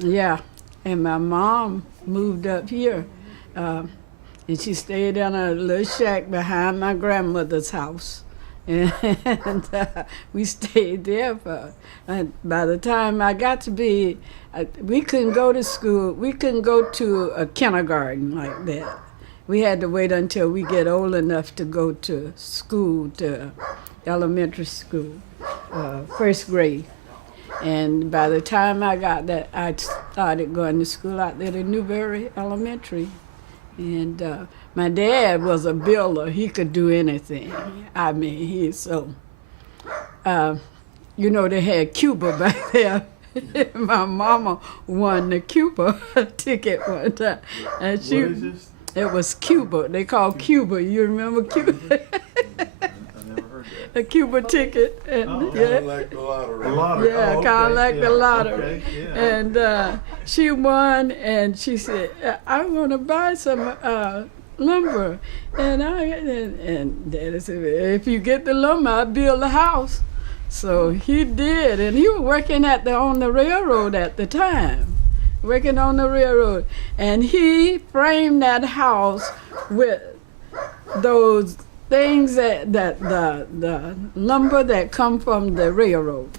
Yeah, and my mom moved up here, and she stayed in a little shack behind my grandmother's house. And we stayed there for, and by the time I got to be, we couldn't go to school, we couldn't go to a kindergarten like that. We had to wait until we get old enough to go to school, to elementary school, first grade. And by the time I got that, I started going to school out there at Newberry Elementary. And my dad was a builder. He could do anything. I mean, he's so, they had Cuba back there. My mama won the Cuba ticket one time. And What is this? it was Cuba. They called Cuba. You remember Cuba? I never heard that. A Cuba ticket. And, Oh, yeah. Kind of like the lottery. The lottery. Yeah, Oh, kind of okay, like yeah, the lottery. okay, yeah. And she won, and she said, "I want to buy some lumber." And Daddy said, "If you get the lumber, I'll build a house." So he did, and he was working on the railroad at the time, working on the railroad, and he framed that house with those things that the lumber that come from the railroad.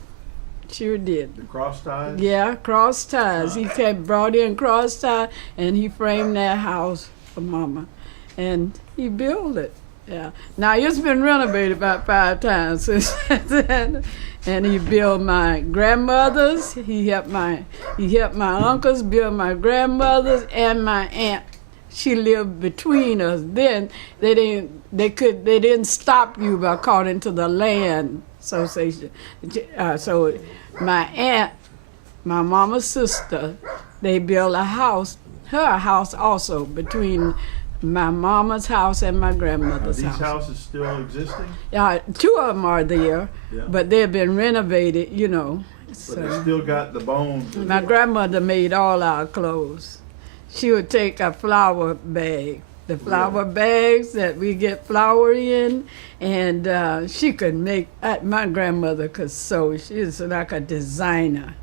Sure did. The cross ties? Yeah, cross ties. He brought in cross ties, and he framed that house for Mama, and he built it. Yeah. Now it's been renovated about 5 times since then, and he built my grandmother's. He helped my uncles build my grandmother's and my aunt. She lived between us. Then they didn't stop you by according to the land association. So my aunt, my mama's sister, they built a house, her house also, between my mama's house and my grandmother's These house. houses still existing? 2 of them are there, Yeah. but they've been renovated, But So they still got the bones. my grandmother made all our clothes. She would take a flour bag, the flour bags that we get flour in, and she could make, my grandmother could sew. She was like a designer.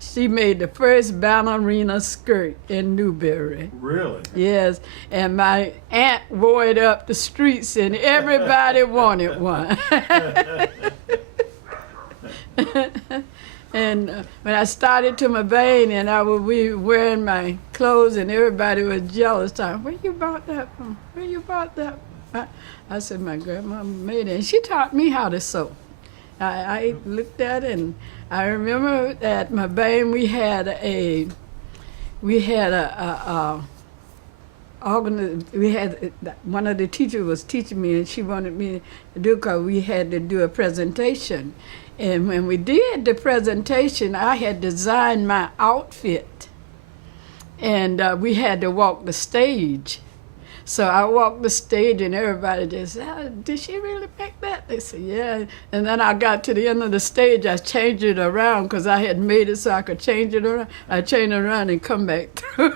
She made the first ballerina skirt in Newberry. Really? Yes, and my aunt wore it up the streets, and everybody wanted one. And when I started to my vein, and I would be wearing my clothes, and everybody was jealous. Where you bought that from? Where you bought that from? I said, my grandma made it, and she taught me how to sew. I looked at it, and I remember at my vein we had one of the teachers was teaching me, and she wanted me to do, because we had to do a presentation. And when we did the presentation, I had designed my outfit, and we had to walk the stage. So I walked the stage, and everybody just said, "Did she really make that?" They said, "Yeah." And then I got to the end of the stage, I changed it around, because I had made it so I could change it around. I changed it around and come back through.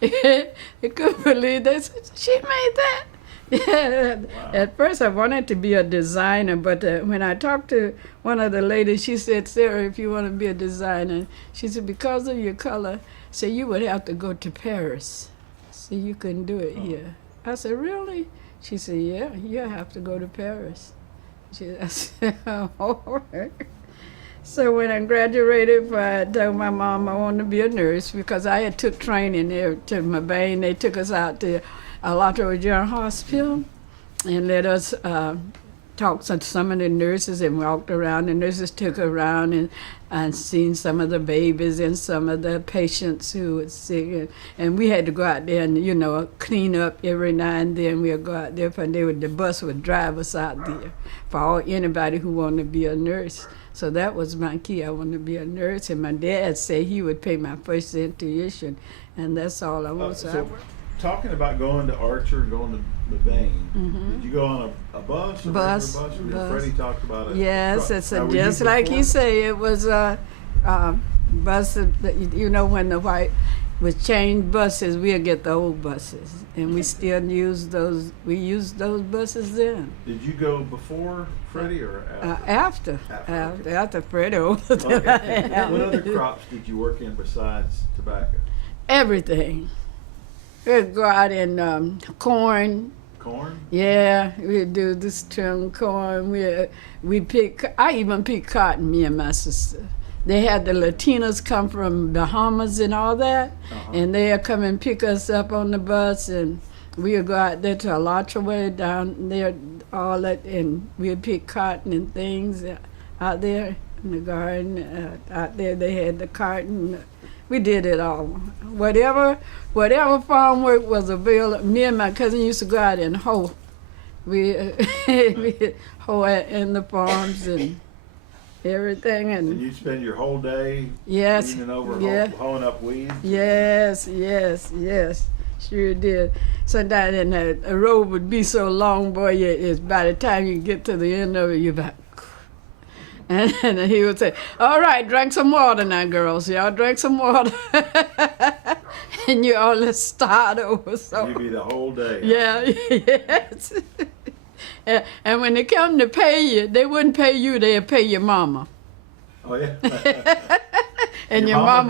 They couldn't believe they said, "She made that?" Yeah. Wow. At first I wanted to be a designer, but when I talked to one of the ladies, she said, "Sarah, if you want to be a designer," she said, "because of your color, so you would have to go to Paris. So you couldn't do it here." I said, "Really?" She said, "Yeah, you have to go to Paris." I said, "All right." So when I graduated, I told my mom I wanted to be a nurse, because I had took training there to my vein. They took us out to Alatoa General Hospital and let us talk to some of the nurses, and walked around. The nurses took around and seen some of the babies and some of the patients who were sick. And we had to go out there and, clean up every now and then. We'd go out there, and the bus would drive us out there for anybody who wanted to be a nurse. So that was my key. I wanted to be a nurse, and my dad said he would pay my first tuition, and that's all I wanted. So talking about going to Archer and going to McBain, did you go on a bus? A Bus, regular bus? bus. Freddie talked about it. Yes, it's just like he said. It was a bus. When the white would change buses, we'll get the old buses, and we still use those. We used those buses then. Did you go before Freddie or after? After Freddie over there. Okay. What other crops did you work in besides tobacco? Everything. We'd go out in corn. Corn? Yeah, we'd do this trim corn. We pick. I even picked cotton. Me and my sister. They had the Latinas come from Bahamas and all that, and they'd come and pick us up on the bus, and we'd go out there to Alatra way down there, all that, and we'd pick cotton and things out there in the garden. Out there they had the cotton. We did it all. Whatever farm work was available. Me and my cousin used to go out and hoe. We hoe in the farms and everything. And you'd spend your whole day yes, leaning over hoeing up weeds? Yes, sure did. Sometimes and the road would be so long, boy, it's by the time you get to the end of it, you're back. And he would say, all right, drink some water now, girls. Y'all drink some water. And you all let's start over. So. You'd be the whole day. Yeah, yes. And when they come to pay you, they wouldn't pay you, they'd pay your mama. Oh, yeah. And your mama